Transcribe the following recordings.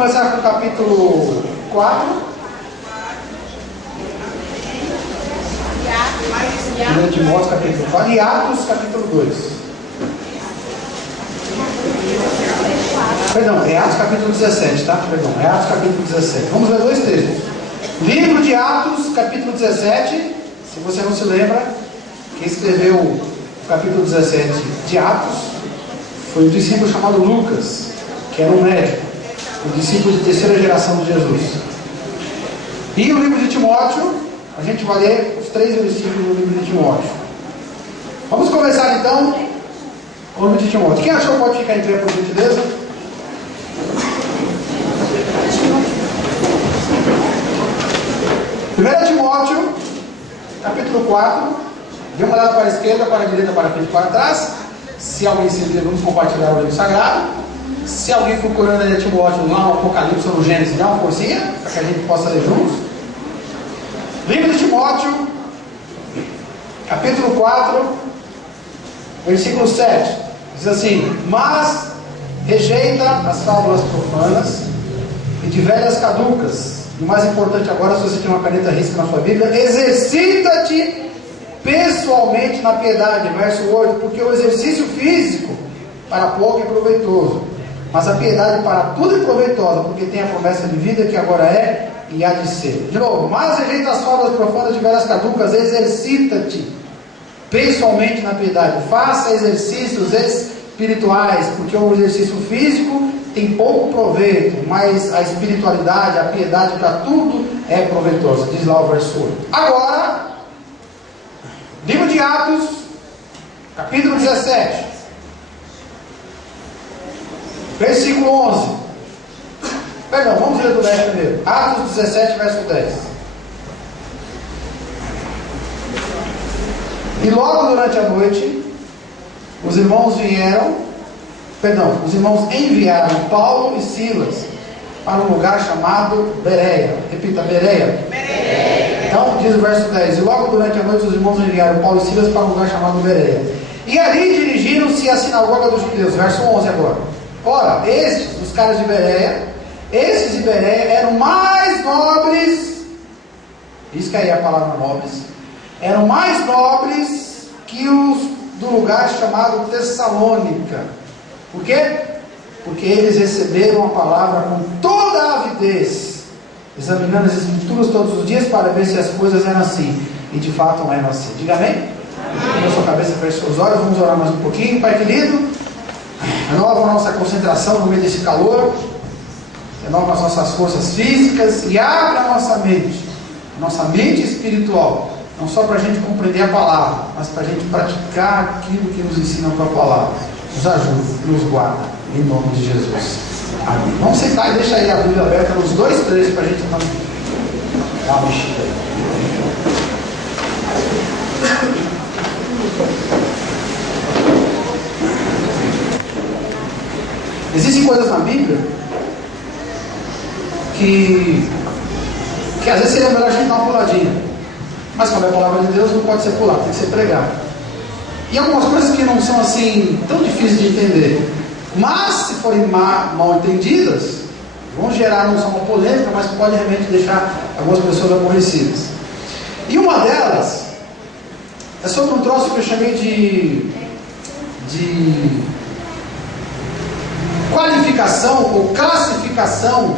começar com o capítulo 4. 1 Timóteo, capítulo 4. E Atos, capítulo 2. Perdão, é Atos, capítulo 17, tá? Perdão, é Atos, capítulo 17. Vamos ler dois textos. Livro de Atos, capítulo 17. Se você não se lembra, quem escreveu o capítulo 17 de Atos foi um discípulo chamado Lucas, que era um médico, um discípulo de terceira geração de Jesus. E o livro de Timóteo, a gente vai ler os 3 versículos do livro de Timóteo. Vamos começar então com o livro de Timóteo. Quem achou pode ficar em pé, por gentileza. Primeiro Timóteo, capítulo 4. Dê uma olhada para a esquerda, para a direita, para frente e para trás. Se alguém se ler, vamos compartilhar o livro sagrado. Se alguém procurando ler Timóteo lá no Apocalipse ou no Gênesis, dá uma forcinha, para que a gente possa ler juntos. Livro de Timóteo, capítulo 4, versículo 7. Diz assim: mas rejeita as fábulas profanas e de velhas caducas. E o mais importante agora, se você tem uma caneta risca na sua Bíblia, exercita-te pessoalmente na piedade. Verso 8: porque o exercício físico para pouco é proveitoso, mas a piedade para tudo é proveitosa, porque tem a promessa de vida que agora é e há de ser. De novo: mas rejeita as fábulas profanas de velhas caducas, exercita-te pessoalmente na piedade, faça exercícios espirituais, porque o exercício físico tem pouco proveito, mas a espiritualidade, a piedade para tudo é proveitosa. Diz lá o verso 8. Agora, livro de Atos, capítulo 17, versículo 11. Perdão, vamos ler do 10 primeiro. Atos 17, verso 10. E logo durante a noite, os irmãos enviaram Paulo e Silas para um lugar chamado Bereia. Repita, Bereia. Então, diz o verso 10: e logo durante a noite os irmãos enviaram Paulo e Silas para um lugar chamado Bereia. E ali dirigiram-se à sinagoga dos judeus. Verso 11 agora. Ora, estes, os caras de Bereia, esses de Bereia eram mais nobres, isso que aí é a palavra nobres, eram mais nobres que os do lugar chamado Tessalônica. Por quê? Porque eles receberam a palavra com toda a avidez, examinando as escrituras todos os dias para ver se as coisas eram assim, e de fato não eram assim. Diga amém? Na sua cabeça, feche seus olhos, vamos orar mais um pouquinho. Pai querido, renova a nossa concentração no meio desse calor, renova as nossas forças físicas e abre a nossa mente espiritual, não só para a gente compreender a palavra, mas para a gente praticar aquilo que nos ensina a tua palavra. Nos ajuda, nos guarda, em nome de Jesus. Amém. Vamos sentar e deixar aí a Bíblia aberta nos 2 trechos para a gente não dar uma mexida aí. Existem coisas na Bíblia que às vezes seria melhor a gente dar uma puladinha, mas quando é a palavra de Deus não pode ser pular, tem que ser pregado. E algumas coisas que não são assim tão difíceis de entender, mas se forem mal entendidas, vão gerar não só uma polêmica, mas pode realmente deixar algumas pessoas aborrecidas. E uma delas é sobre um troço que eu chamei de qualificação ou classificação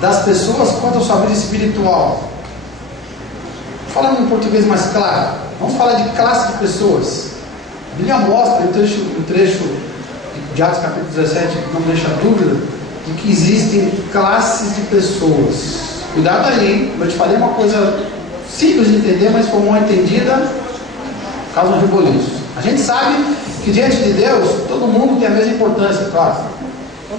das pessoas quanto à sua vida espiritual. Falando em português mais claro, vamos falar de classe de pessoas. A Bíblia mostra, o trecho de Atos capítulo 17 não deixa dúvida de que existem classes de pessoas. Cuidado aí, eu te falei uma coisa simples de entender, mas foi mal entendida, causa um reboliço. A gente sabe que diante de Deus todo mundo tem a mesma importância, claro.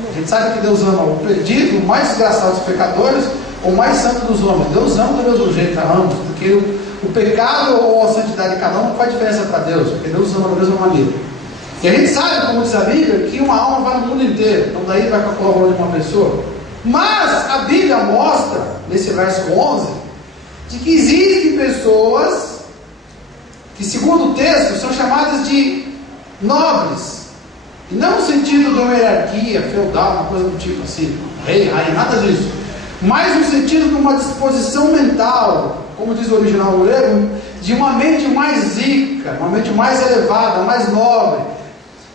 A gente sabe que Deus ama o perdido, o mais desgraçado dos pecadores, ou o mais santo dos homens. Deus ama do mesmo jeito, ambos, porque o pecado ou a santidade de cada um não faz diferença para Deus, porque Deus ama da mesma maneira. E a gente sabe, como diz a Bíblia, que uma alma vai no mundo inteiro, então daí vai calcular o valor de uma pessoa. Mas a Bíblia mostra, nesse verso 11, de que existem pessoas que, segundo o texto, são chamadas de nobres. E não no sentido de uma hierarquia feudal, uma coisa do tipo assim, rei, rainha, nada disso. Mas no sentido de uma disposição mental, como diz o original grego, de uma mente mais rica, uma mente mais elevada, mais nobre.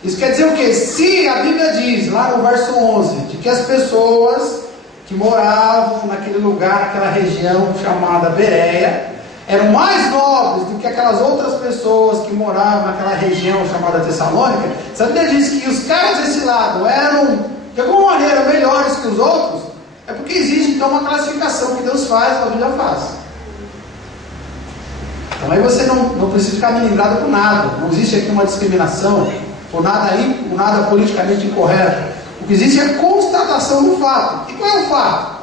Isso quer dizer o quê? Se a Bíblia diz, lá no verso 11, de que as pessoas que moravam naquele lugar, naquela região chamada Bereia, eram mais nobres do que aquelas outras pessoas que moravam naquela região chamada Tessalônica, se a Bíblia diz que os caras desse lado eram, de alguma maneira, melhores que os outros, é porque existe então uma classificação que Deus faz, que a Bíblia faz. Então aí você não precisa ficar melindrado por nada. Não existe aqui uma discriminação por nada politicamente incorreto. O que existe é a constatação do fato. E qual é o fato?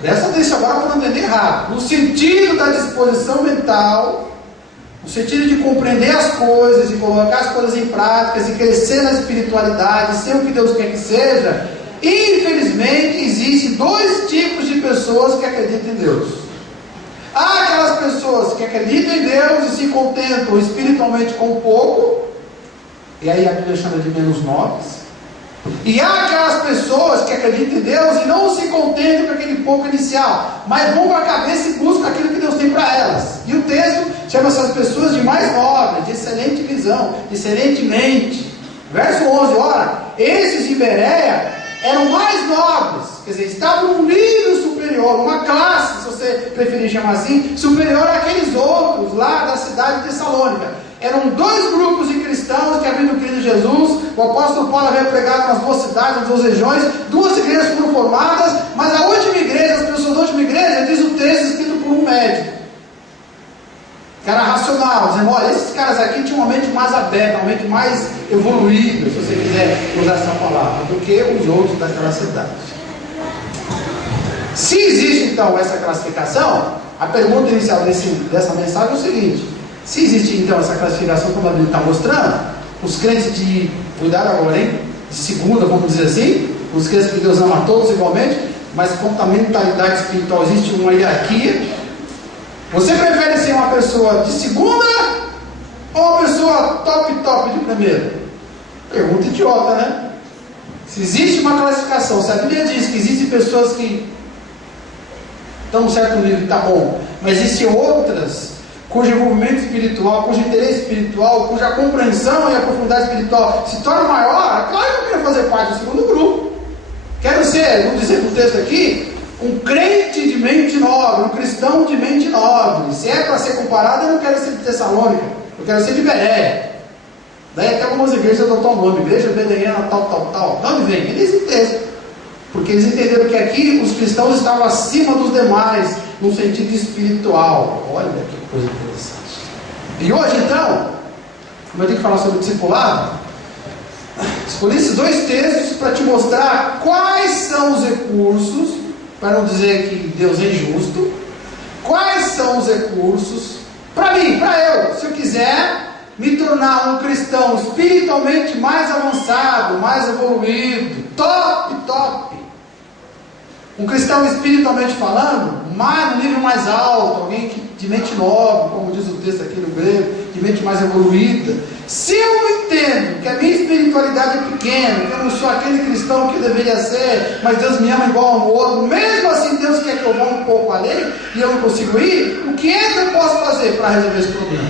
Presta atenção agora para não entender errado. No sentido da disposição mental, no sentido de compreender as coisas e colocar as coisas em práticas e crescer na espiritualidade, ser o que Deus quer que seja, infelizmente existem dois tipos de pessoas que acreditam em Deus. Há aquelas pessoas que acreditam em Deus e se contentam espiritualmente com pouco, e aí a Bíblia chama de menos nobres. E há aquelas pessoas que acreditam em Deus e não se contentam com aquele pouco inicial, mas vão com a cabeça e buscam aquilo que Deus tem para elas. E o texto chama essas pessoas de mais nobres, de excelente visão, de excelente mente. Verso 11, ora, esses de Bereia eram mais nobres, quer dizer, estavam num nível superior, uma classe, se você preferir chamar assim, superior àqueles outros lá da cidade de Tessalônica. Eram dois grupos de cristãos que haviam crido Jesus. O apóstolo Paulo havia pregado nas duas cidades, nas duas regiões. Duas igrejas foram formadas, mas a última igreja, as pessoas da última igreja, diz o texto escrito por um médico, que era racional, dizendo, olha, esses caras aqui tinham uma mente mais aberta, uma mente mais evoluída, se você quiser usar essa palavra, do que os outros daquela cidade. Se existe então essa classificação, a pergunta inicial dessa mensagem é o seguinte: se existe então essa classificação como a Bíblia está mostrando, os crentes de, cuidado agora, hein, de segunda, vamos dizer assim, os crentes que Deus ama a todos igualmente, mas quanto à mentalidade espiritual existe uma hierarquia. Você prefere ser uma pessoa de segunda ou uma pessoa top de primeira? Pergunta idiota, né? Se existe uma classificação, se a Bíblia diz que existem pessoas que estão em um certo nível, está bom, mas existem outras cujo envolvimento espiritual, cujo interesse espiritual, cuja compreensão e a profundidade espiritual se torna maior, claro que eu quero fazer parte do segundo grupo. Quero ser, vamos dizer no texto aqui, um crente de mente nobre, um cristão de mente nobre. Se é para ser comparado, eu não quero ser de Tessalônica, eu quero ser de Bereia. Daí até algumas igrejas adotam o nome, igreja bereana, tal. De onde vem? Eles entendem. Porque eles entenderam que aqui os cristãos estavam acima dos demais, no sentido espiritual. Olha que coisa interessante. E hoje então, como eu tenho que falar sobre discipulado, escolhi esses dois textos para te mostrar quais são os recursos, para não dizer que Deus é injusto, quais são os recursos para mim, para eu, se eu quiser me tornar um cristão espiritualmente mais avançado, mais evoluído, top. Um cristão espiritualmente falando, no nível mais alto, alguém de mente nobre, como diz o texto aqui no grego, de mente mais evoluída. Se eu entendo que a minha espiritualidade é pequena, que eu não sou aquele cristão que eu deveria ser, mas Deus me ama igual ao outro, mesmo assim Deus quer que eu vá um pouco além, e eu não consigo ir, o que é que eu posso fazer para resolver esse problema?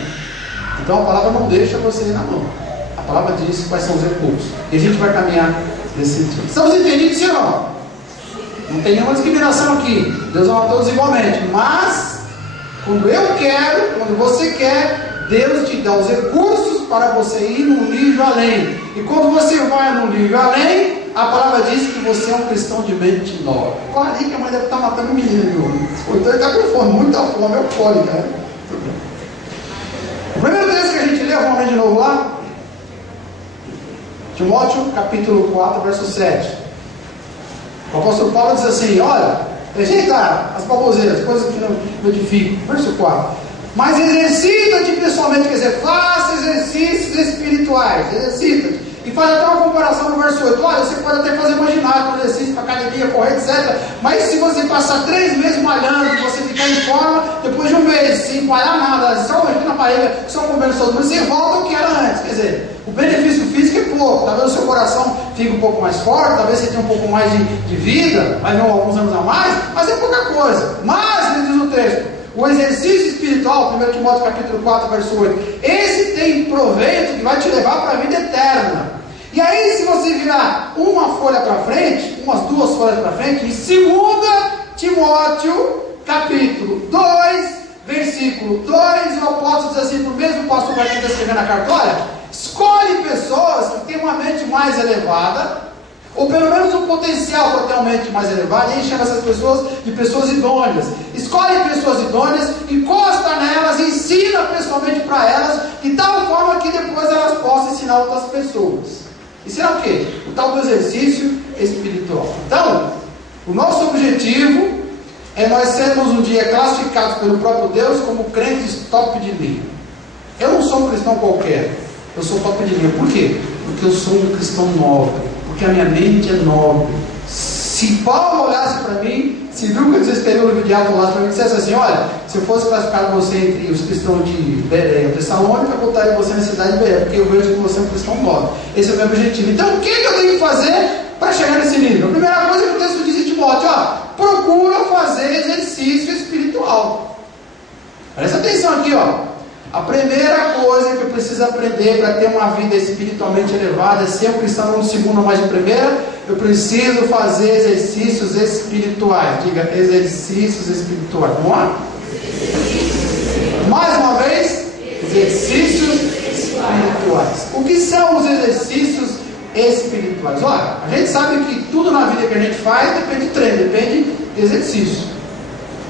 Então a palavra não deixa você ir na mão. A palavra diz quais são os recursos. E a gente vai caminhar nesse sentido. Estamos entendidos, sim ou não? Não tem nenhuma discriminação aqui. Deus ama a todos igualmente. Mas, quando eu quero, quando você quer, Deus te dá os recursos para você ir num nível além. E quando você vai num nível além, a palavra diz que você é um cristão de mente nova. Corre ali que a mãe deve estar matando o menino. Então ele está com fome, muita fome, alcoólica, né? O primeiro texto que a gente lê, vamos ler de novo lá. Timóteo, capítulo 4, verso 7. O apóstolo Paulo diz assim, olha, rejeita as baboseiras, coisas que não edificam. Verso 4. Mas exercita-te pessoalmente, quer dizer, faça exercícios espirituais, exercita-te. E faz até uma comparação no verso 8. Olha, você pode até fazer uma ginástica, um exercício para academia, correr, etc. Mas se você passar 3 meses malhando, você ficar em forma, depois de um mês, sem malhar nada, só aqui na barriga, só comendo todo mundo, você volta ao que era antes. Quer dizer, o benefício físico é pouco. Talvez o seu coração fique um pouco mais forte, talvez você tenha um pouco mais de vida, vai ver alguns anos a mais, mas é pouca coisa. Mas, ele diz o texto, o exercício espiritual, 1 Timóteo capítulo 4, verso 8, esse tem proveito que vai te levar para a vida eterna. E aí, se você virar uma folha para frente, umas 2 folhas para frente, em 2 Timóteo capítulo 2, versículo 2, o apóstolo diz assim, para o mesmo pastor que está escrevendo a carta, olha, escolhe pessoas que têm uma mente mais elevada, ou pelo menos um potencial para ter uma mente mais elevada, e a gente chama essas pessoas de pessoas idôneas. Escolhe pessoas idôneas, encosta nelas, ensina pessoalmente para elas, de tal forma que depois elas possam ensinar outras pessoas. Ensinar o quê? O tal do exercício espiritual. Então, o nosso objetivo é nós sermos um dia classificados pelo próprio Deus como crentes top de linha. Eu não sou um cristão qualquer, eu sou top de linha. Por quê? Porque eu sou um cristão nobre. Porque a minha mente é nobre. Se Paulo olhasse para mim, se viu que eu desesperei o livro de Atos lá para mim e dissesse assim, olha, se eu fosse classificar você entre os cristãos de Bereia e Tessalônica, eu botaria você na cidade de Bereia, porque eu vejo que você é um cristão nobre. Esse é o meu objetivo. Então, o que eu tenho que fazer para chegar nesse nível? A primeira coisa que o texto diz em Timóteo, procura fazer exercício espiritual. Presta atenção aqui, A primeira coisa que eu preciso aprender para ter uma vida espiritualmente elevada é ser um cristão não de segunda, mas de primeira. Eu preciso fazer exercícios espirituais. Diga, exercícios espirituais. Vamos lá? Mais uma vez, exercícios espirituais. O que são os exercícios espirituais? Olha, a gente sabe que tudo na vida que a gente faz depende de treino, depende de exercício.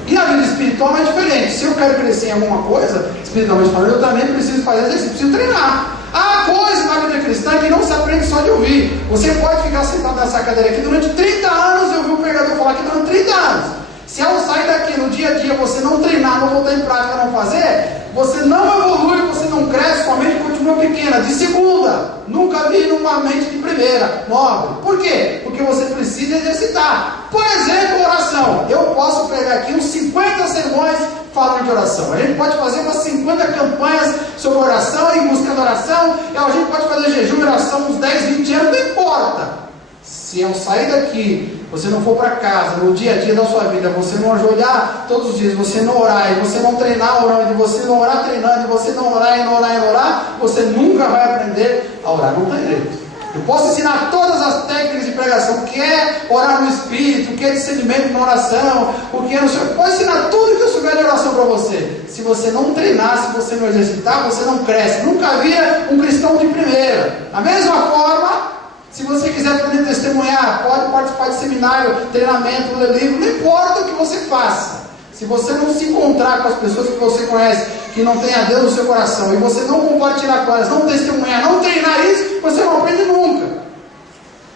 E a vida espiritual não é diferente. Se eu quero crescer em alguma coisa, espiritualmente falando, eu também preciso fazer exercício, preciso treinar. Há coisas na vida cristã que não se aprende só de ouvir. Você pode ficar sentado nessa cadeira aqui durante 30 anos e ouvir o pregador falar aqui durante 30 anos. Se ao sair daqui no dia a dia você não treinar, não botar em prática, não fazer, você não evolui, você não cresce, sua mente continua pequena. De segunda, nunca vi numa mente de primeira, nobre. Por quê? Porque você precisa exercitar. Por exemplo, oração. Eu posso pegar aqui uns 50 sermões falando de oração. A gente pode fazer umas 50 campanhas sobre oração e buscando oração. A gente pode fazer jejum e oração uns 10, 20 anos, não importa. Se ao sair daqui, você não for para casa, no dia a dia da sua vida, você não ajoelhar todos os dias, você não orar, e você não treinar orando, e você não orar treinando, e você não orar e não orar e não orar, você nunca vai aprender a orar. Não tem jeito. Eu posso ensinar todas as técnicas de pregação, o que é orar no Espírito, o que é discernimento na oração, o que é no Senhor. Eu posso ensinar tudo que eu souber de oração para você. Se você não treinar, se você não exercitar, você não cresce. Nunca vira um cristão de primeira. Da mesma forma, se você quiser aprender a testemunhar, pode participar de seminário, treinamento, ler livro, não importa o que você faça. Se você não se encontrar com as pessoas que você conhece, que não tem a Deus no seu coração, e você não compartilhar com elas, não testemunhar, não treinar isso, você não aprende nunca.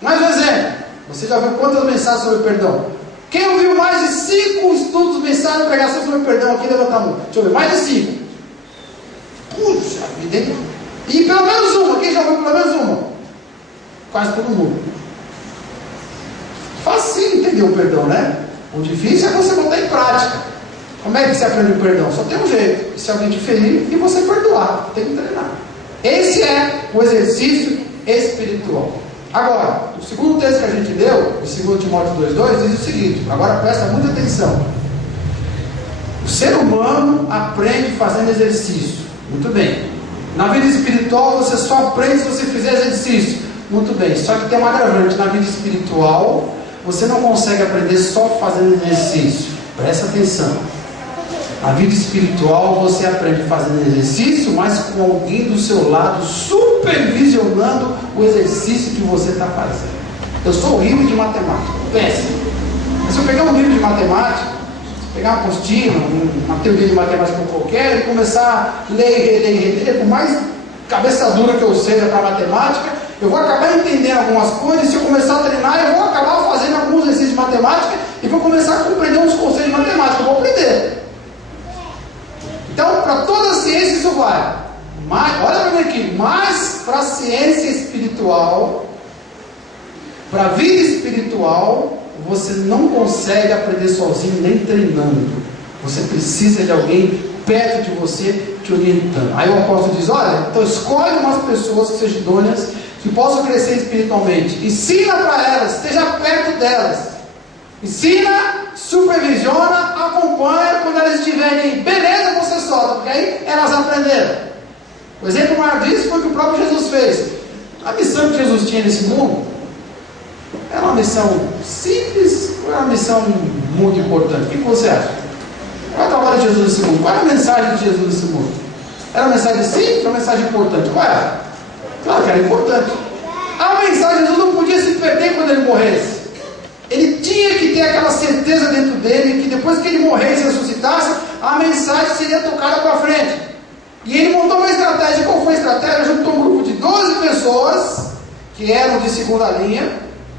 Mais um exemplo. Você já viu quantas mensagens sobre perdão? Quem ouviu mais de 5 estudos, mensagens de pregação sobre perdão aqui, levanta a mão. Deixa eu ver, mais de 5. Puxa vida. E pelo menos uma, quem já ouviu pelo menos uma? Quase todo mundo. Fácil entender o perdão, né? O difícil é você botar em prática. Como é que você aprende o perdão? Só tem um jeito. Se alguém te ferir, e você perdoar. Tem que treinar. Esse é o exercício espiritual. Agora, o segundo texto que a gente leu, em 2 Timóteo 2,2, diz o seguinte. Agora presta muita atenção. O ser humano aprende fazendo exercício. Muito bem. Na vida espiritual, você só aprende se você fizer exercício. Muito bem, só que tem um agravante. Na vida espiritual, você não consegue aprender só fazendo exercício. Presta atenção. Na vida espiritual, você aprende fazendo exercício, mas com alguém do seu lado, supervisionando o exercício que você está fazendo. Eu sou horrível de matemática, péssimo. Mas se eu pegar um livro de matemática, pegar uma apostila, uma teoria de matemática qualquer, e começar a ler e reler, por mais cabeça dura que eu seja para matemática, eu vou acabar entendendo algumas coisas, e se eu começar a treinar, eu vou acabar fazendo alguns exercícios de matemática, e vou começar a compreender uns conceitos de matemática, eu vou aprender. Então, para toda a ciência isso vai. Mas, olha para mim aqui, mas para a ciência espiritual espiritual, para a vida espiritual, você não consegue aprender sozinho, nem treinando. Você precisa de alguém perto de você, te orientando. Aí o apóstolo diz, olha, então escolhe umas pessoas que sejam idôneas, que possam crescer espiritualmente. Ensina para elas, esteja perto delas. Ensina, supervisiona, acompanha. Quando elas estiverem, beleza, você solta, porque aí elas aprenderam. O exemplo maior disso foi o que o próprio Jesus fez. A missão que Jesus tinha nesse mundo era uma missão simples ou era uma missão muito importante? O que você acha? Qual é o trabalho de Jesus nesse mundo? Qual é a mensagem de Jesus nesse mundo? Era uma mensagem simples ou uma mensagem importante? Qual era? Claro que era importante. A mensagem de Jesus não podia se perder quando ele morresse. Ele tinha que ter aquela certeza dentro dele que depois que ele morresse e ressuscitasse, a mensagem seria tocada para frente. E ele montou uma estratégia. Qual foi a estratégia? Juntou um grupo de 12 pessoas que eram de segunda linha,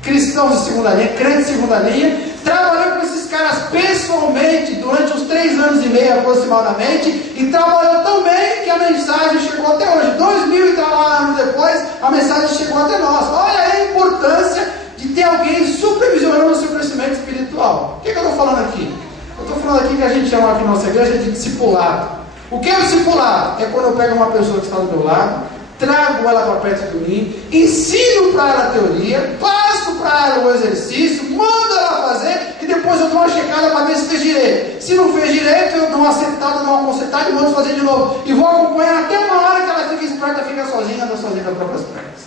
cristãos de segunda linha, crentes de segunda linha, trabalhou com esses caras pessoalmente durante uns 3 anos e meio aproximadamente, e trabalhou tão bem que a mensagem chegou até hoje. 2000 e tal anos depois, a mensagem chegou até nós. Olha a importância de ter alguém supervisionando o seu crescimento espiritual. O que eu estou falando aqui? Eu estou falando aqui que a gente chama aqui na nossa igreja de discipulado. O que é o discipulado? É quando eu pego uma pessoa que está do meu lado, trago ela para perto de mim, ensino para ela a teoria, passo para ela o exercício, mando ela fazer e depois eu dou uma checada para ver se fez direito. Se não fez direito, eu dou uma acertada, dou uma consertada e mando fazer de novo. E vou acompanhar até uma hora que ela fica esperta, fica sozinha, anda sozinha com as próprias pernas.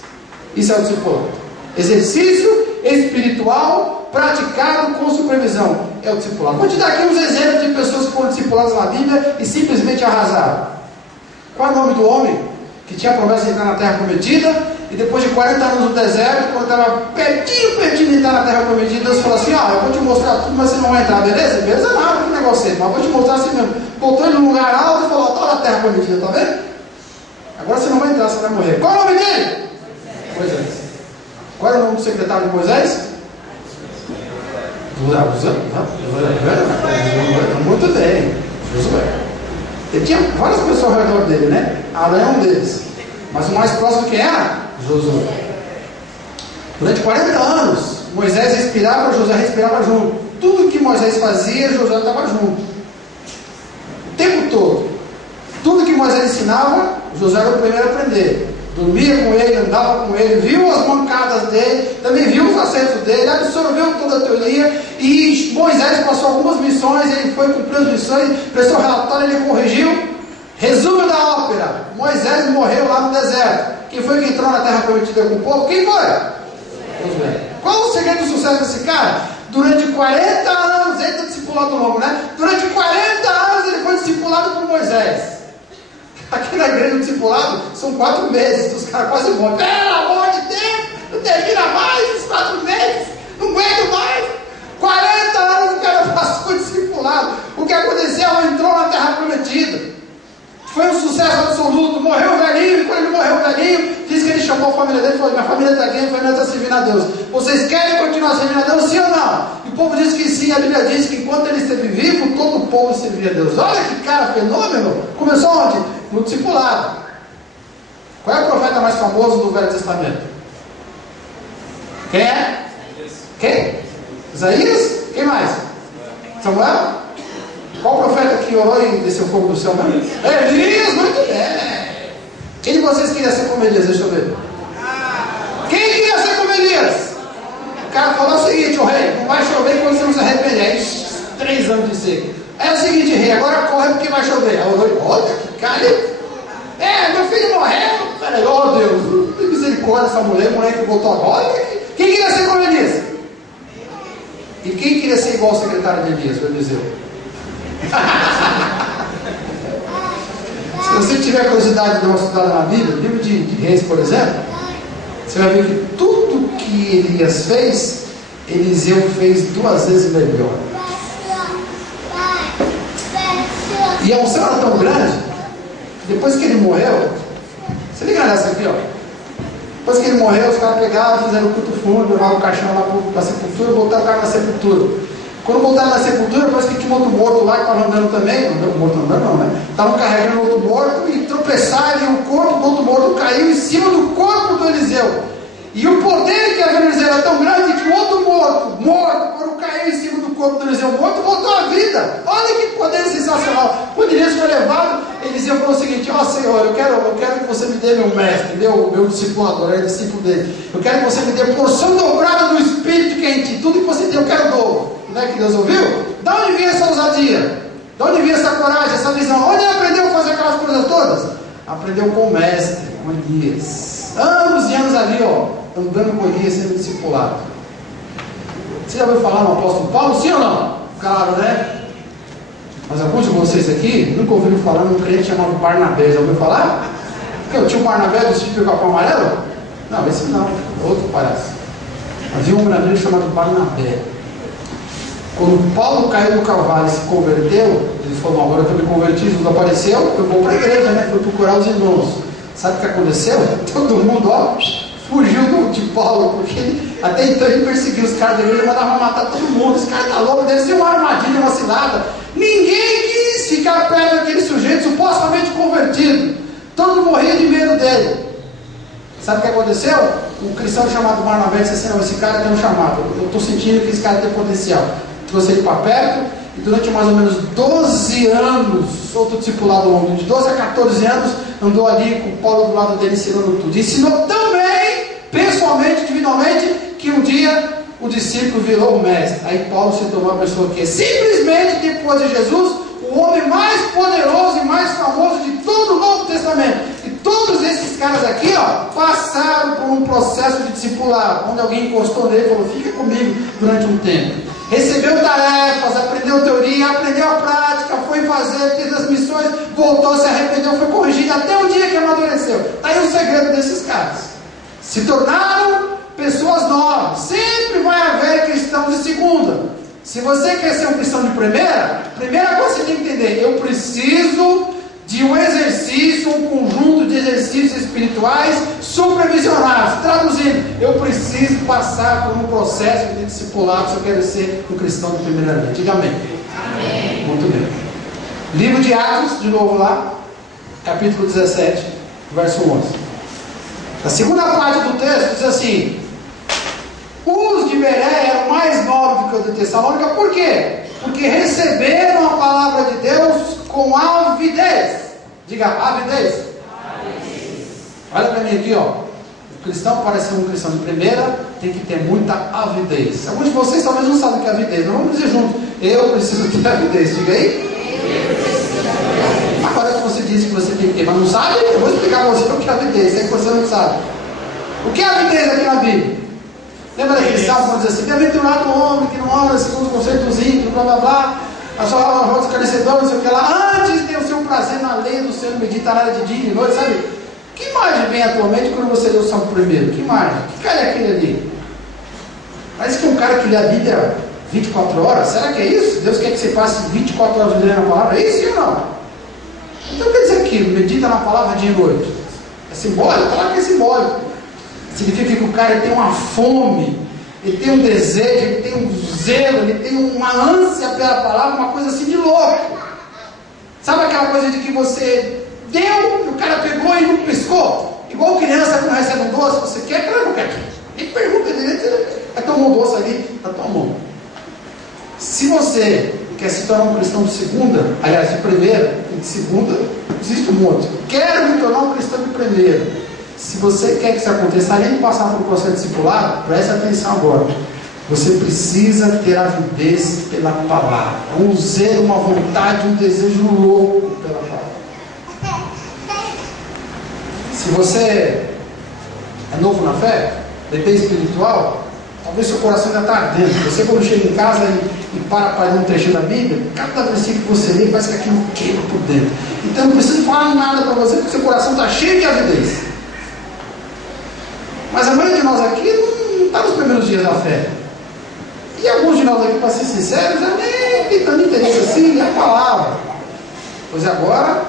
Isso é o discipulado. Exercício espiritual praticado com supervisão. É o discipulado. Vou te dar aqui uns exemplos de pessoas que foram discipuladas na Bíblia e simplesmente arrasaram. Qual é o nome do homem que tinha a promessa de entrar na terra prometida, e depois de 40 anos no deserto, quando estava pertinho de entrar na terra prometida, Deus falou assim, eu vou te mostrar tudo, mas você não vai entrar, beleza? Beleza nada, que negócio é esse, mas vou te mostrar assim mesmo. Botou ele num lugar alto e falou, olha a terra prometida, tá vendo? Agora você não vai entrar, você vai morrer. Qual é o nome dele? Moisés. Qual é o nome do secretário de Moisés? Muito bem, Josué. Ele tinha várias pessoas ao redor dele, né? Arão é um deles. Mas o mais próximo que era? Josué. Durante 40 anos, Moisés respirava, Josué respirava junto. Tudo que Moisés fazia, Josué estava junto. O tempo todo. Tudo que Moisés ensinava, Josué era o primeiro a aprender. Dormia com ele, andava com ele, viu as mancadas dele, também viu os acertos dele, absorveu toda a teoria. E Moisés passou algumas missões, ele foi cumprir as missões, prestou relatório, ele corrigiu. Resumo da ópera: Moisés morreu lá no deserto. Quem foi que entrou na terra prometida com o povo? Quem foi? Josué. Qual o segredo do sucesso desse cara? Durante 40 anos, ele está discipulado longo, né? Durante 40 anos ele foi discipulado por Moisés. Aqui na igreja do discipulado são 4 meses, os caras quase morrem. Pelo amor de Deus, não termina mais esses 4 meses, não aguento mais. 40 anos o cara passou discipulado. O que aconteceu? Entrou na terra prometida. Foi um sucesso absoluto. Morreu o velhinho, e quando ele morreu o velhinho, diz que ele chamou a família dele e falou: minha família está aqui, a família está servindo a Deus. Vocês querem continuar servindo a Deus, sim ou não? E o povo diz que sim. A Bíblia diz que enquanto ele esteve vivo, todo o povo servia a Deus. Olha que cara fenômeno. Começou onde? No discipulado. Qual é o profeta mais famoso do Velho Testamento? Quem é? Quem? Isaías? Quem mais? Samuel? Qual o profeta que orou e desceu fogo do céu mesmo? Elias, muito bem. Quem de vocês queria ser como Elias? Deixa eu ver. Quem queria ser como Elias? O cara falou o seguinte: o rei, não vai chover quando você não se arrepender. Aí 3 anos de seco. É o seguinte, rei, agora corre porque vai chover. Aí o rei, olha que cara. Meu filho morreu. Peraí, oh Deus, que misericórdia essa mulher que botou agora. Quem queria ser como Elias? E quem queria ser igual ao secretário de Elias, vai dizer? Se você tiver curiosidade de dar uma estudada na Bíblia, livro de Reis, por exemplo, você vai ver que tudo que Elias fez, Eliseu fez 2 vezes melhor. E a unção era tão grande que depois que ele morreu, você liga nessa aqui, ó. Depois que ele morreu, os caras pegaram, fizeram o culto fundo, levaram o caixão lá para a sepultura, botaram o cara na sepultura. Quando voltaram na sepultura, parece que tinha um outro morto lá que estava andando também. Não, né? Estavam carregando outro morto e tropeçaram, e o corpo do outro morto caiu em cima do corpo do Eliseu. E o poder que havia no Eliseu era tão grande que o outro morto, quando caiu em cima do corpo do Eliseu morto, voltou à vida. Olha que poder sensacional. Quando Elias foi levado, Eliseu falou o seguinte: ó Senhor, eu quero que você me dê meu mestre, meu discipulador, é discípulo dele. Eu quero que você me dê porção dobrada do Espírito que é em ti. Tudo que você tem, eu quero dobro. Não é que Deus ouviu? Da onde vinha essa ousadia? Da onde vinha essa coragem, essa visão? Onde ele aprendeu a fazer aquelas coisas todas? Aprendeu com o mestre, com Elias. Anos e anos ali, ó, andando com Elias, sendo discipulado. Você já ouviu falar no apóstolo Paulo? Sim ou não? Claro, né? Mas alguns de vocês aqui nunca ouviram falar num crente chamado Barnabé. Já ouviu falar? O tio Barnabé do sítio do Capão Amarelo? Não, esse não, outro parece. Havia um grande chamado Barnabé. Quando Paulo caiu do cavalo e se converteu, ele falou: agora que eu me converti, Jesus apareceu, eu vou para a igreja, né? Fui procurar os irmãos. Sabe o que aconteceu? Todo mundo, ó, fugiu de Paulo, porque até então ele perseguiu os caras da igreja, mandava matar todo mundo. Esse cara tá louco, deve ser uma armadilha, uma cilada. Ninguém quis ficar perto daquele sujeito supostamente convertido. Todo mundo morria de medo dele. Sabe o que aconteceu? Um cristão chamado Barnabé disse assim: não, esse cara tem um chamado, eu estou sentindo que esse cara tem potencial. Trouxe ele para perto, e durante mais ou menos 12 anos, outro discipulado longo, de 12 a 14 anos, andou ali com Paulo do lado dele, ensinando tudo. Ensinou também, pessoalmente, individualmente, que um dia o discípulo virou o mestre. Aí Paulo se tornou a pessoa que é simplesmente, depois de Jesus, o homem mais poderoso e mais famoso de todo o Novo Testamento. E todos esses caras aqui, ó, passaram por um processo de discipulado, onde alguém encostou nele e falou: fica comigo durante um tempo. Recebeu tarefas, aprendeu teoria, aprendeu a prática, foi fazer, fez as missões, voltou, se arrependeu, foi corrigido, até o dia que amadureceu. Está aí o segredo desses caras. Se tornaram pessoas novas. Sempre vai haver cristãos de segunda. Se você quer ser um cristão de primeira coisa que você tem que entender: eu preciso de um exercício, um conjunto de exercícios espirituais supervisionados. Traduzindo, eu preciso passar por um processo de discipulado se eu quero ser um cristão de primeira linha. Diga amém. Amém. Muito bem. Livro de Atos, de novo lá, capítulo 17, verso 11. A segunda parte do texto diz assim: os de Bereia eram mais nobres do que os de Tessalônica. Por quê? Porque receberam a palavra de Deus com avidez. Diga, avidez. Olha para mim aqui, ó. O cristão, para ser um cristão de primeira, tem que ter muita avidez. Alguns de vocês talvez não sabem o que é avidez, mas vamos dizer junto: eu preciso ter avidez. Diga aí. Agora que você disse que você tem que ter, mas não sabe, eu vou explicar para você o que é avidez, se é que você não sabe. O que é avidez aqui na Bíblia? Lembra daquele salmo que diz assim: bem-aventurado o homem que não ora segundo os conceitos íntimos, blá blá blá, a sua roda esclarecedora, não sei o que lá, antes tem o seu prazer na lei do Senhor, medita na área de dia e de noite, sabe? Que imagem vem atualmente quando você lê o salmo primeiro? Que imagem? Que cara é aquele ali? Parece que é um cara que lê a Bíblia 24 horas. Será que é isso? Deus quer que você passe 24 horas lendo a palavra? É isso ou não? Então quer dizer que medita na palavra dia e noite. É simbólico? Claro que é simbólico. Significa que o cara tem uma fome, ele tem um desejo, ele tem um zelo, ele tem uma ânsia pela palavra, uma coisa assim de louco. Sabe aquela coisa de que você deu, o cara pegou e não piscou? Igual criança que não recebe um doce, você quer? Claro que eu quero. Ele pergunta direito: tomou um doce ali? Tá tomando. Se você quer se tornar um cristão de segunda, aliás, de primeira e de segunda, existe um monte. Quero me tornar um cristão de primeira. Se você quer que isso aconteça, além de passar por um processo discipulado, preste atenção agora. Você precisa ter avidez pela palavra. Um zelo, uma vontade, um desejo louco pela palavra. Se você é novo na fé, bebê espiritual, talvez seu coração ainda está ardendo. Você, quando chega em casa e para ler um trecho da Bíblia, cada versículo que você lê parece que aquilo queima por dentro. Então não preciso falar nada para você, porque seu coração está cheio de avidez. Mas a maioria de nós aqui não está nos primeiros dias da fé. E alguns de nós aqui, para ser sinceros, já nem tem tanto interesse assim na palavra. Pois agora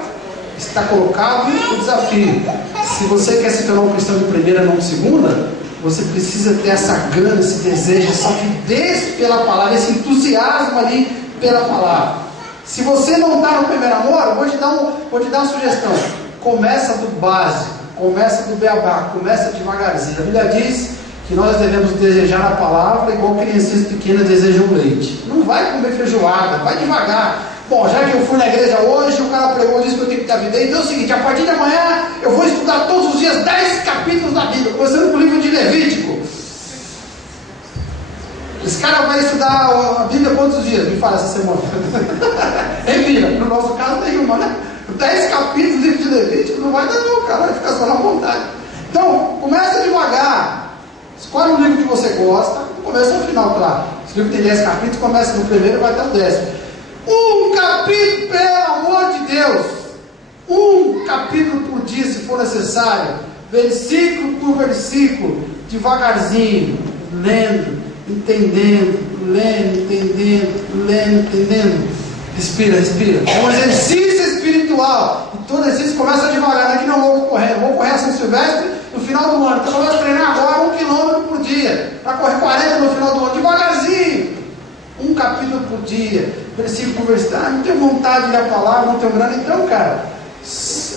está colocado o desafio. Se você quer se tornar um cristão de primeira, não de segunda, você precisa ter essa gana, esse desejo, essa avidez pela palavra, esse entusiasmo ali pela palavra. Se você não está no primeiro amor, vou te dar uma sugestão. Começa do básico. Começa do beabá, começa devagarzinho. A Bíblia diz que nós devemos desejar a palavra igual crianças pequenas desejam leite. Não vai comer feijoada, vai devagar. Bom, já que eu fui na igreja hoje, o cara pregou, disse que eu tenho que ter a vida. Então é o seguinte, a partir de amanhã eu vou estudar todos os dias 10 capítulos da Bíblia, começando com o livro de Levítico. Esse cara vai estudar a Bíblia quantos dias? Me fala essa semana. Revira, no nosso caso nenhuma, né? 10 capítulos do livro de Levítico não vai dar não, cara, vai ficar só na vontade. Então, começa devagar. Escolhe um livro que você gosta, começa no final, claro. Se o livro tem 10 capítulos, começa no primeiro e vai até o 10º. Um capítulo, pelo amor de Deus. Um capítulo por dia, se for necessário. Versículo por versículo, devagarzinho, lendo, entendendo, lendo, entendendo, lendo, entendendo. Respira, respira. É um exercício espiritual. E todo exercício começa devagar. Não é que não vou correr. Vou correr a São Silvestre no final do ano. Então eu vou treinar agora 1 quilômetro por dia. Para correr 40 no final do ano. Devagarzinho. Um capítulo por dia. Versículo por versículo. Não tenho vontade de ler a palavra, não tenho grana. Então, cara,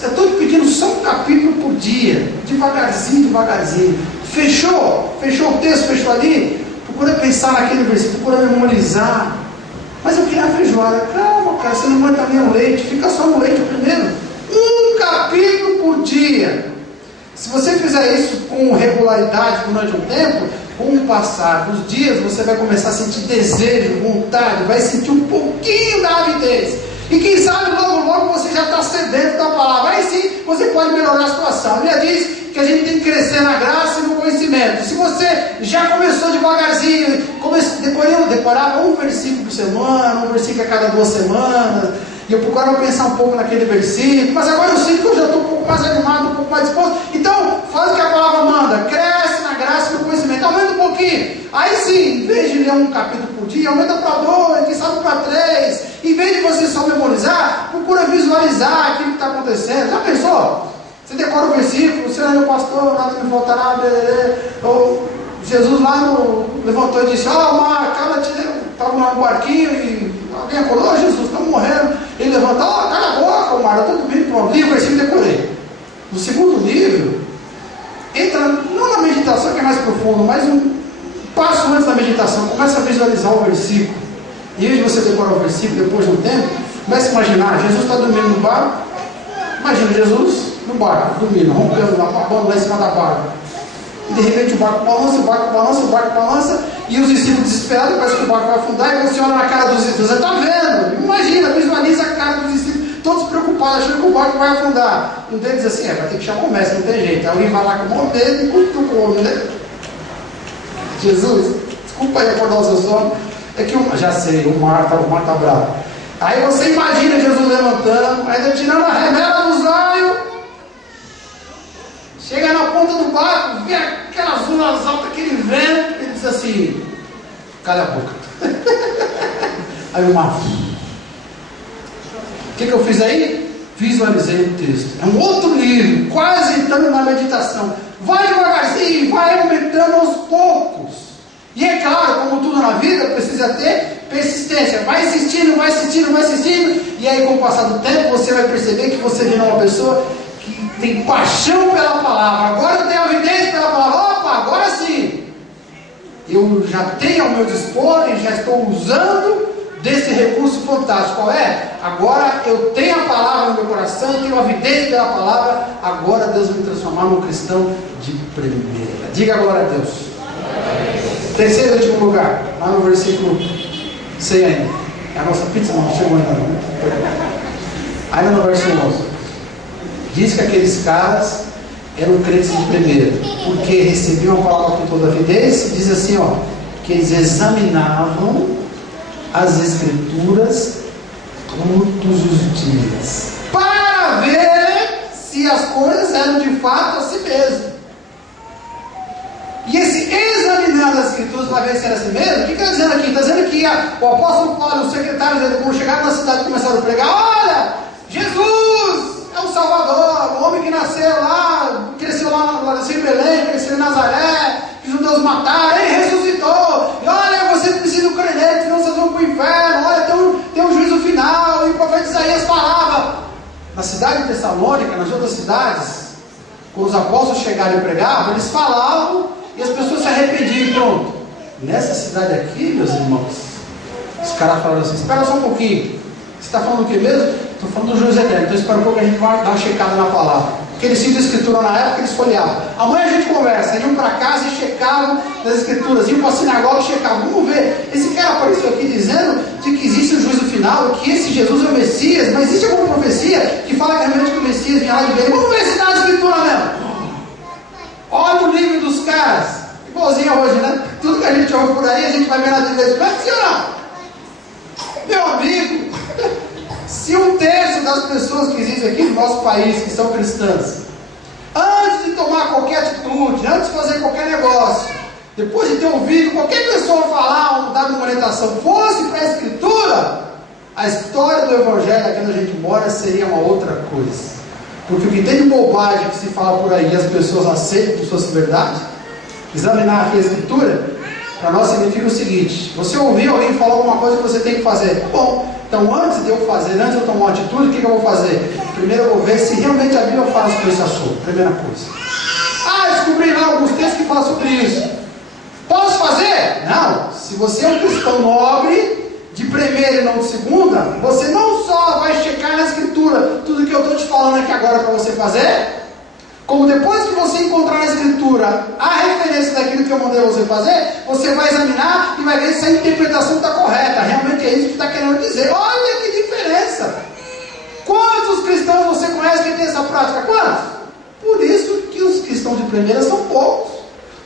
eu estou te pedindo só um capítulo por dia. Devagarzinho, devagarzinho. Fechou? Fechou o texto? Fechou ali? Procura pensar naquele versículo. Procura memorizar. Mas eu queria a feijoada. Calma, cara, você não aguenta nem o leite. Fica só no leite primeiro. Um capítulo por dia. Se você fizer isso com regularidade durante um tempo, com o passar dos dias, você vai começar a sentir desejo, vontade, vai sentir um pouquinho da avidez. E quem sabe logo, logo você já está sedento da palavra. Aí sim, você pode melhorar a situação. A Bíblia diz que a gente tem que crescer na graça e no conhecimento. Se você já começou devagarzinho, decorava um versículo por semana, um versículo a cada 2 semanas, e eu procurava pensar um pouco naquele versículo, mas agora eu sinto que eu já estou um pouco mais animado, um pouco mais disposto. Então, faz o que a palavra manda, cresce na graça e no conhecimento, aumenta um pouquinho. Aí sim, em vez de ler um capítulo por dia, aumenta para 2, quem sabe para 3. Em vez de você só memorizar, procura visualizar aquilo que está acontecendo. Já pensou? Você decora o versículo, você é meu pastor, nada me faltará, ou Jesus lá levantou e disse, o cara estava no barquinho e alguém acordou, Jesus, estamos morrendo. Ele levantou, cala a boca, o mar, eu estou dormindo, pronto, li o versículo e decorei. No segundo nível, entra, não na meditação que é mais profundo, mas um passo antes da meditação, começa a visualizar o versículo. E em vez de você decorar o versículo depois de um tempo, começa a imaginar, Jesus está dormindo no barco, imagina Jesus no barco, dormindo, rompendo, babando lá em cima da barca. E de repente o barco balança, o barco balança, o barco balança, e os discípulos desesperados, parece que o barco vai afundar, e você olha na cara dos discípulos, você está vendo? Imagina, visualiza a cara dos discípulos, todos preocupados, achando que o barco vai afundar. Um deles diz assim, vai ter que chamar o mestre, não tem jeito. Aí alguém vai lá com o mão dele e cutuca o homem, né? Jesus, desculpa aí acordar o seu sono, é que já sei, o mar tá bravo. Aí você imagina Jesus levantando, ainda tirando a remela dos olhos, chega na ponta do barco, vê aquelas ondas altas, aquele vento, ele diz assim, cala a boca. Aí o mar, o que eu fiz aí? Visualizei o texto. É um outro nível, quase entrando na meditação. Vai devagarzinho, vai aumentando aos poucos. E é claro, como tudo na vida, precisa ter persistência. Vai insistindo, vai insistindo, vai insistindo. E aí, com o passar do tempo, você vai perceber que você vira uma pessoa que tem paixão pela palavra. Agora eu tenho avidez pela palavra. Opa, agora sim. Eu já tenho ao meu dispor e já estou usando desse recurso fantástico. Qual é? Agora eu tenho a palavra no meu coração, eu tenho avidez pela palavra. Agora Deus vai me transformar num cristão de primeira. Diga glória a Deus. Terceiro e último lugar, lá no versículo 100 ainda. É a nossa pizza não chegou ainda não. Ainda no verso 11. Diz que aqueles caras eram crentes de primeira, porque recebiam a palavra com toda avidez. Diz assim, que eles examinavam as escrituras todos os dias, para ver se as coisas eram de fato assim mesmo. E esse examinando as escrituras para ver se era assim mesmo, o que está dizendo aqui? Está dizendo que o apóstolo Paulo, os secretários dele, quando chegaram na cidade e começaram a pregar, olha, Jesus é o Salvador, o homem que nasceu lá, cresceu lá em Belém, cresceu em Nazaré, que os judeus mataram, ele ressuscitou, e olha, você precisa crer nele, senão vocês vão para o inferno, olha, tem um juízo final, e o profeta Isaías falava. Na cidade de Tessalônica, nas outras cidades, Quando os apóstolos chegaram e pregavam, eles falavam e as pessoas se arrependiam e pronto. Nessa cidade aqui, meus irmãos, os caras falaram assim: espera só um pouquinho. Você está falando o que mesmo? Estou falando do juiz eterno. Então espera um pouco que a gente vai dar uma checada na palavra. Porque eles tinham a escritura na época, eles folheavam. Amanhã a gente conversa. Iam para casa e checavam as escrituras. Iam para a sinagoga e checavam. Vamos ver. Esse cara apareceu aqui dizendo de que existe um juízo final, que esse Jesus é o Messias. Mas existe alguma profecia que fala que realmente que o Messias vinha lá de ver? Vamos ver se está na escritura mesmo. Olha o livro dos caras. Igualzinho hoje, né? Tudo que a gente ouve por aí, a gente vai ver na TV. Mas sim ou não? Meu amigo, se 1/3 das pessoas que existem aqui no nosso país, que são cristãs, antes de tomar qualquer atitude, antes de fazer qualquer negócio, depois de ter ouvido qualquer pessoa falar ou dar uma orientação, fosse para a Escritura, a história do Evangelho aqui onde a gente mora seria uma outra coisa. Porque o que tem de bobagem que se fala por aí e as pessoas aceitam por suas verdades, examinar aqui a Escritura, para nós significa o seguinte: você ouviu alguém falar alguma coisa que você tem que fazer, tá bom, então antes de eu fazer, antes de eu tomar uma atitude, o que eu vou fazer? Primeiro eu vou ver se realmente a Bíblia fala sobre esse assunto, primeira coisa. Descobri lá alguns textos que falam sobre isso. Posso fazer? Não. Se você é um cristão nobre, de primeira e não de segunda, você não só vai checar na Escritura tudo que eu estou te falando aqui agora para você fazer, como depois que você encontrar na Escritura a referência daquilo que eu mandei você fazer, você vai examinar e vai ver se a interpretação está correta. Realmente é isso que está querendo dizer. Olha que diferença! Quantos cristãos você conhece que tem essa prática? Quantos? Por isso que os cristãos de primeira são poucos.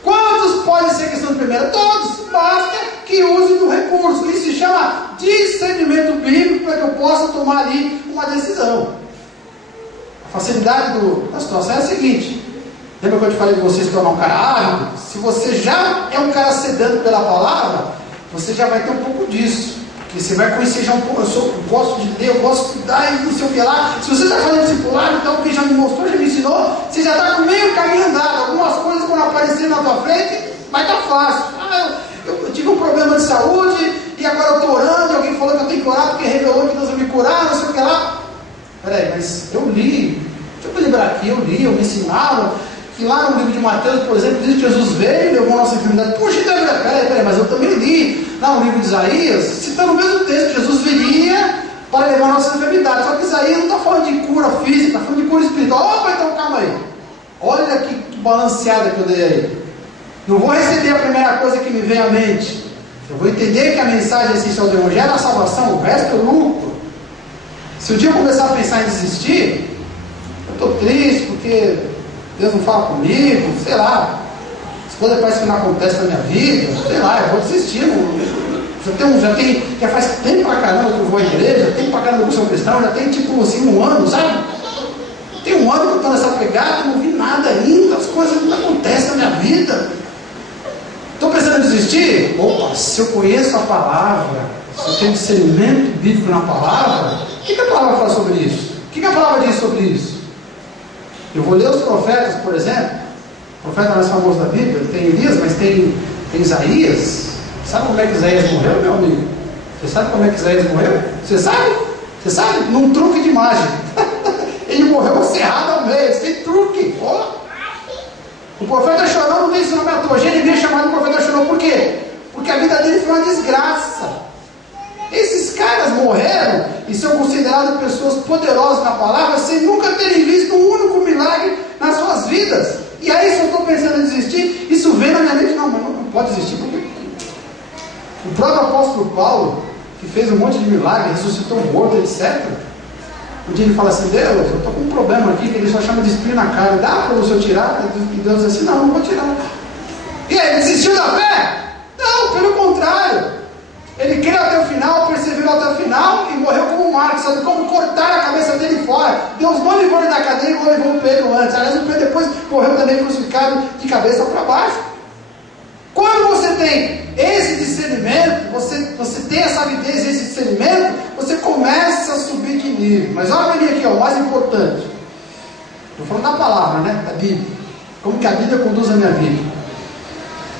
Quantos podem ser cristãos de primeira? Todos. Basta que usem do recurso. Isso se chama discernimento bíblico para que eu possa tomar ali uma decisão. A facilidade da situação é a seguinte: lembra que eu te falei de você se tornar um cara ávido? Se você já é um cara sedento pela palavra, você já vai ter um pouco disso. Porque você vai conhecer já um pouco. Eu gosto de ler, eu gosto de estudar e não sei o que lá. Se você está fazendo discipulado, então alguém já me mostrou, já me ensinou, você já está com meio caminho andado. Algumas coisas quando aparecer na tua frente, vai estar fácil. Eu tive um problema de saúde e agora eu estou orando, e alguém falou que eu tenho que orar porque revelou que Deus vai me curar, não sei o que lá. Peraí, mas eu li, deixa eu me lembrar aqui, eu me ensinaram que lá no livro de Mateus, por exemplo, diz que Jesus veio e levou a nossa enfermidade. Puxa, então, peraí, mas eu também li lá no livro de Isaías, citando o mesmo texto, que Jesus viria para levar a nossa enfermidade. Só que Isaías não está falando de cura física, está falando de cura espiritual. Opa, então calma aí. Olha que balanceada que eu dei aí. Não vou receber a primeira coisa que me vem à mente. Eu vou entender que a mensagem essencial do Evangelho é a salvação, o resto eu lucro. Se um dia eu começar a pensar em desistir, eu estou triste porque Deus não fala comigo, sei lá, as coisas parece que não acontecem na minha vida, sei lá, eu vou desistir. Já faz tempo pra caramba que eu vou à igreja, já tem pra caramba que eu sou cristão, já tem tipo assim 1 ano, sabe? Tem 1 ano que eu estou nessa pegada, não vi nada ainda, as coisas não acontecem na minha vida. Estou pensando em desistir? Opa, se eu conheço a palavra, se eu tenho discernimento bíblico na palavra, o que a palavra fala sobre isso? O que a palavra diz sobre isso? Eu vou ler os profetas, por exemplo. O profeta mais famoso da Bíblia tem Elias, mas tem Isaías. Sabe como é que Isaías morreu, meu amigo? Você sabe como é que Isaías morreu? Você sabe? Você sabe? Num truque de mágica. Ele morreu cerrado ao meio, sem truque. Oh. O profeta chorou, não tem esse nome à toa. Jeremias é chamado de profeta chorou por quê? Porque a vida dele foi uma desgraça. Esses caras morreram e são considerados pessoas poderosas na palavra sem nunca terem visto um único milagre nas suas vidas. E aí, se eu estou pensando em desistir, isso vem na minha mente: não, mas não pode desistir, porque o próprio apóstolo Paulo, que fez um monte de milagres, ressuscitou um morto, etc. Um dia ele fala assim: Deus, eu estou com um problema aqui, que ele só chama de espinho na cara, dá para você tirar? E Deus diz assim: não vou tirar. E aí, ele desistiu da fé? Não, pelo contrário. Ele creu até o final, perseverou até o final e morreu como um mártir. Sabe como cortaram a cabeça dele fora? Deus não levou ele da cadeia e não levou o Pedro antes. Aliás, o Pedro depois morreu também crucificado de cabeça para baixo. Quando você tem esse discernimento, você tem essa avidez e esse discernimento, você começa a subir de nível. Mas olha para mim aqui, ó, o mais importante. Estou falando da palavra, né? Da Bíblia. Como que a Bíblia conduz a minha vida.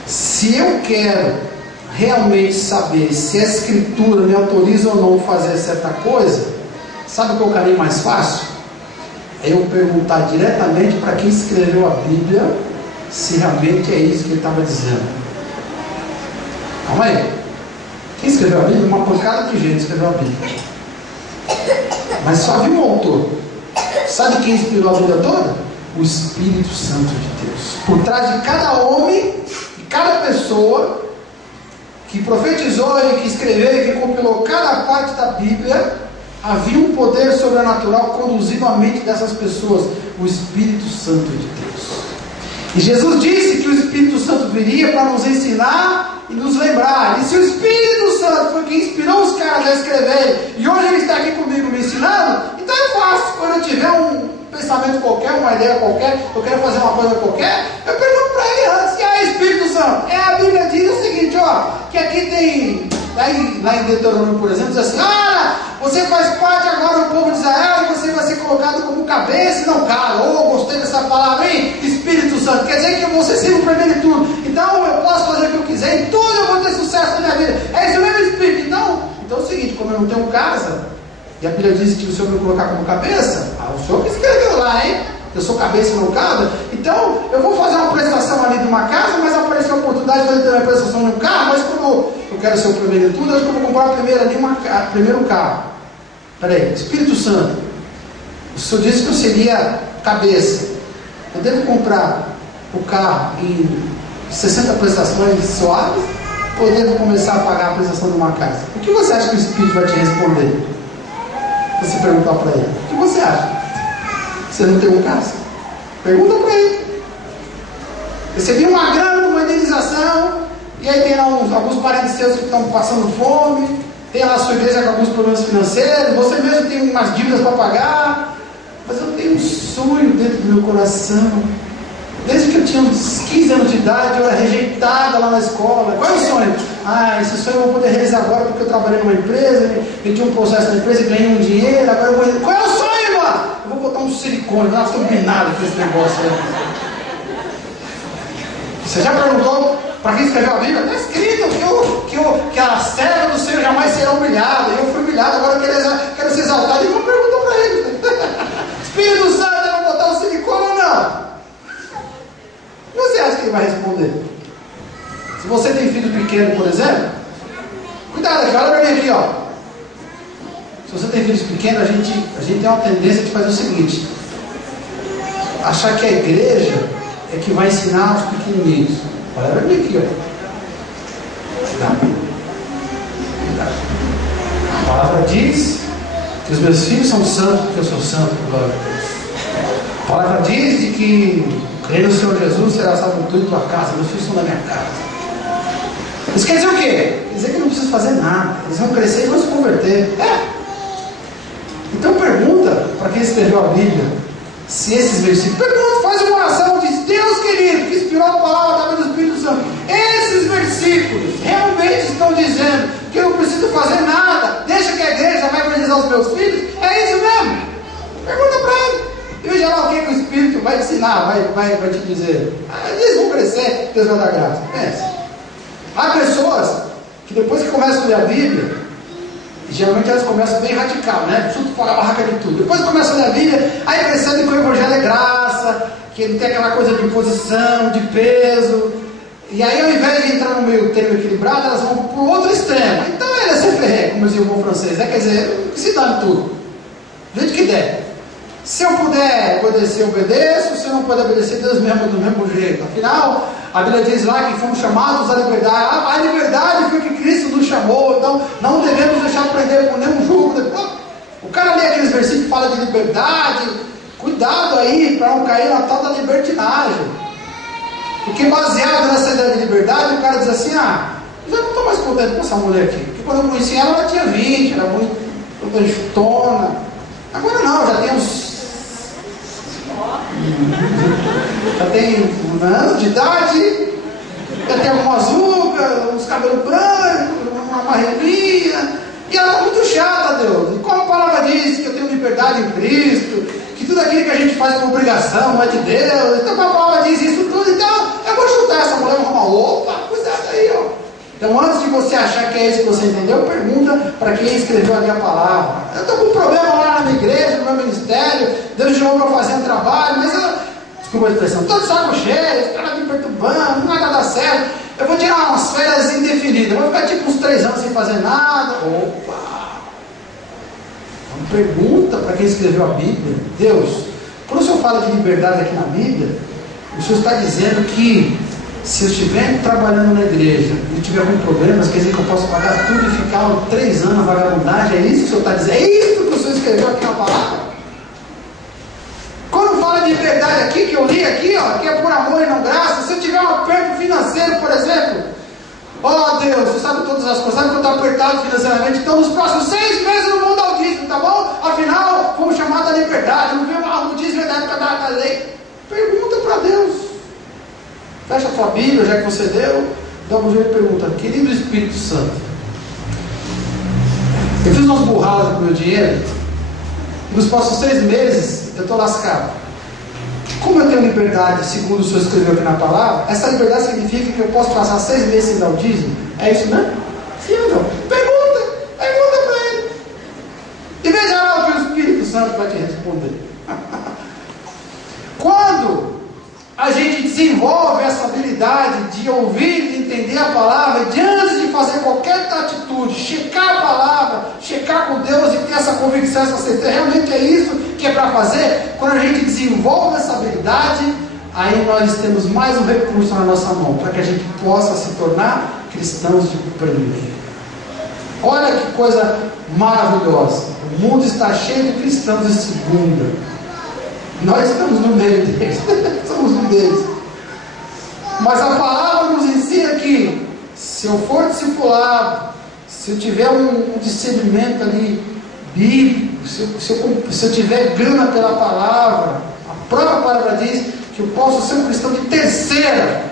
Se eu quero realmente saber se a Escritura me autoriza ou não fazer certa coisa, sabe qual é o caminho mais fácil? é eu perguntar diretamente para quem escreveu a Bíblia se realmente é isso que ele estava dizendo. Calma aí. Quem escreveu a Bíblia? Uma pancada de gente escreveu a Bíblia. Mas só viu um autor. Sabe quem inspirou a Bíblia toda? O Espírito Santo de Deus. Por trás de cada homem, de cada pessoa que profetizou e que escreveu e que compilou cada parte da Bíblia, havia um poder sobrenatural conduzindo a mente dessas pessoas, o Espírito Santo de Deus. E Jesus disse que o Espírito Santo viria para nos ensinar e nos lembrar. E se o Espírito Santo foi quem inspirou os caras a escrever, e hoje ele está aqui comigo me ensinando, então é fácil. Quando eu tiver um pensamento qualquer, uma ideia qualquer, eu quero fazer uma coisa qualquer, eu pergunto para ele antes, que é Espírito Santo? A Bíblia diz o seguinte, que aqui tem, lá em Deuteronômio, por exemplo, diz assim, você faz parte agora do povo de Israel, e você vai ser colocado como cabeça e não cara. Gostei dessa palavra, hein? Espírito Santo, quer dizer que você sempre primeiro em tudo, então eu posso fazer o que eu quiser, em tudo eu vou ter sucesso na minha vida, é isso mesmo, Espírito? Então é o seguinte, como eu não tenho casa, e a Bíblia diz que o Senhor vai me colocar como cabeça, o Senhor que escreveu lá, hein? Eu sou cabeça e não cauda, então eu vou fazer uma prestação ali de uma casa, mas apareceu a oportunidade de fazer também a prestação de um carro, mas como eu quero ser o primeiro em tudo, eu acho que eu vou comprar primeiro ali primeiro um carro. Peraí, Espírito Santo, o Senhor disse que eu seria cabeça, eu devo comprar o carro em 60 prestações suaves, ou eu devo começar a pagar a prestação de uma casa? O que você acha que o Espírito vai te responder? Você perguntar para ele, o que você acha? Você não tem um caso? Pergunta para ele. Recebi uma grana, uma indenização, e aí tem lá alguns parentes seus que estão passando fome, tem lá a sua igreja com alguns problemas financeiros, você mesmo tem umas dívidas para pagar, mas eu tenho um sonho dentro do meu coração. Desde que eu tinha uns 15 anos de idade, eu era rejeitada lá na escola. Qual é o sonho? Esse sonho eu vou poder realizar agora porque eu trabalhei numa empresa, eu tinha um processo na empresa e ganhei um dinheiro, agora eu vou... Qual é o sonho, mano? Eu vou botar um silicone, não estou binado com esse negócio aí. Você já perguntou para quem escreveu a Bíblia? Está escrito que a serva do Senhor jamais será humilhada. Eu fui humilhado, agora eu quero ser exaltado. E uma pergunta para ele: Espírito Santo, eu vou botar um silicone ou não? Você acha que ele vai responder? Se você tem filho pequeno, por exemplo, cuidado aqui, olha para mim aqui, Se você tem filhos pequenos, a gente tem uma tendência de fazer o seguinte: achar que a igreja é que vai ensinar os pequenininhos. Olha para mim aqui, Cuidado. A palavra diz que os meus filhos são santos porque eu sou santo, glória a Deus. A palavra diz de que crê no Senhor Jesus, será salvo tu e tua casa. Meus filhos são da minha casa. Isso quer dizer o quê? Quer dizer que eu não preciso fazer nada. Eles vão crescer e vão se converter. Então pergunta para quem escreveu a Bíblia se esses versículos. Pergunta, faz uma oração, diz: Deus querido, que inspirou a palavra através do Espírito Santo. Esses versículos realmente estão dizendo que eu não preciso fazer nada. Deixa que a igreja vai evangelizar os meus filhos. É isso mesmo? Pergunta para ele. E o geral, o que o Espírito vai te ensinar, vai te dizer? Eles vão crescer, Deus vai dar graça. Pensa. Há pessoas que depois que começam a ler a Bíblia, geralmente elas começam bem radical, Chuto fora a barraca de tudo. Depois começam a ler a Bíblia, aí percebem que o Evangelho é graça, que ele tem aquela coisa de posição, de peso. E aí, ao invés de entrar no meio termo equilibrado, elas vão para o outro extremo. Então ele é ser ferré, como dizia o bom francês, quer dizer, se dá em tudo, do jeito que der. Se eu puder obedecer, eu obedeço. Se eu não puder obedecer, Deus me ama do mesmo jeito. Afinal, a Bíblia diz lá que fomos chamados à liberdade. A liberdade foi que Cristo nos chamou. Então, não devemos deixar prender por nenhum jugo. O cara lê aqueles versículos que fala de liberdade. Cuidado aí para não cair na tal da libertinagem. Porque baseado nessa ideia de liberdade, o cara diz assim: já não estou mais contente com essa mulher aqui. Porque quando eu conheci ela, ela tinha 20, era muito chutona. Agora não, já tem uns... Já tem anos de idade, já tem algumas rugas, uns cabelos brancos, uma barriguinha, e ela está muito chata, Deus. E como a palavra diz que eu tenho liberdade em Cristo, que tudo aquilo que a gente faz por obrigação não é de Deus, então a palavra diz isso tudo, então eu vou chutar essa mulher, vou arrumar outra, cuidado aí, Então, antes de você achar que é isso que você entendeu, pergunta para quem escreveu ali a palavra. Eu estou com um problema lá na minha igreja, no meu ministério, Deus chamou para fazer um trabalho, mas eu, desculpa a expressão, todo saco cheio, os caras me perturbando, não vai dar certo, eu vou tirar umas férias indefinidas, vou ficar tipo uns 3 anos sem fazer nada. Opa! Uma pergunta para quem escreveu a Bíblia. Deus, quando o Senhor fala de liberdade aqui na Bíblia, o Senhor está dizendo que se eu estiver trabalhando na igreja e tiver algum problema, quer dizer que eu posso pagar tudo e ficar 3 anos na vagabundagem? É isso que o Senhor está dizendo? É isso que o Senhor escreveu aqui na palavra? Quando fala de liberdade aqui, que eu li aqui, ó, que é por amor e não graça, se eu tiver um aperto financeiro, por exemplo, ó Deus, você sabe todas as coisas, sabe que eu estou apertado financeiramente, então nos próximos 6 meses eu não vou dar o dízimo, tá bom? Afinal, fomos chamados à liberdade, não viu o dízimo da época da lei. Pergunta para Deus. Fecha a sua Bíblia, já que você deu, dá um jeito e pergunta, querido Espírito Santo, eu fiz umas burradas com o meu dinheiro, e nos próximos 6 meses eu estou lascado. Como eu tenho liberdade, segundo o Senhor escreveu aqui na palavra, essa liberdade significa que eu posso passar 6 meses sem dar o dízimo? É isso mesmo? Sim ou não? Pergunta para ele. E veja lá o que o Espírito Santo vai te responder. Quando a gente desenvolve essa habilidade de ouvir e entender a palavra, de antes de fazer qualquer atitude, checar a palavra, checar com Deus e ter essa convicção, essa certeza, realmente é isso que é para fazer. Quando a gente desenvolve essa habilidade, aí nós temos mais um recurso na nossa mão, para que a gente possa se tornar cristãos de primeiro. Olha que coisa maravilhosa, o mundo está cheio de cristãos de segunda. Nós estamos no meio deles, somos um deles. Mas a palavra nos ensina que, se eu for discipulado, se eu tiver um discernimento ali bíblico, se eu tiver grana pela palavra, a própria palavra diz que eu posso ser um cristão de terceira.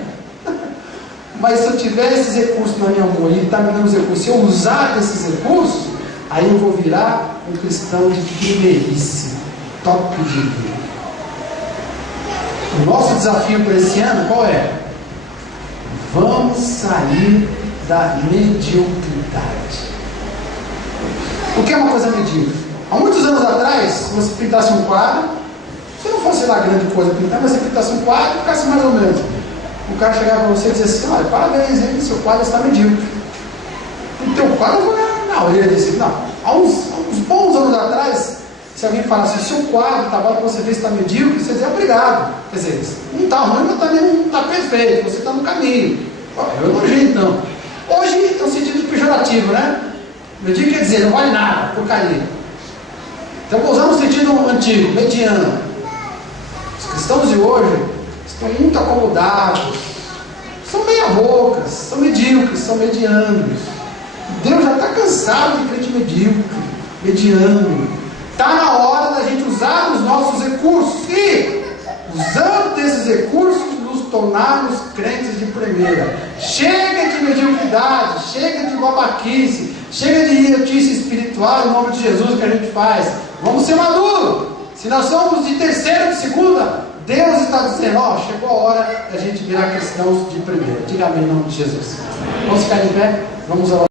Mas se eu tiver esses recursos na minha mão, e Ele está me dando os recursos, se eu usar esses recursos, aí eu vou virar um cristão de primeiríssimo, top de vida. O nosso desafio para esse ano qual é? Vamos sair da mediocridade. O que é uma coisa medíocre? Há muitos anos atrás, se você pintasse um quadro, se não fosse lá grande coisa pintar, mas você pintasse um quadro e ficasse mais ou menos. O cara chegava para você e dizia assim, olha, parabéns, hein, seu quadro está medíocre. O teu quadro eu vou na orelha desse. Não, há uns bons anos atrás, se alguém falasse, o seu quadro, o trabalho que você fez está medíocre, você dizia obrigado. Quer dizer, não está ruim, mas também não está perfeito, você está no caminho. Eu elogio então. Hoje é um sentido pejorativo, né? Medíocre quer dizer, não vale nada, porcaria. Então, usando o sentido antigo, mediano. Os cristãos de hoje estão muito acomodados, são meia-bocas, são medíocres, são medianos. Deus já está cansado de crente medíocre, mediano. Está na hora da gente usar os nossos recursos e, usando desses recursos, nos tornarmos crentes de primeira. Chega de mediocridade, chega de babaquice, chega de idiotice espiritual em nome de Jesus que a gente faz. Vamos ser maduros. Se nós somos de terceira, de segunda, Deus está dizendo, ó, chegou a hora da gente virar cristãos de primeira. Diga amém em nome de Jesus. Vamos ficar de pé? Vamos orar.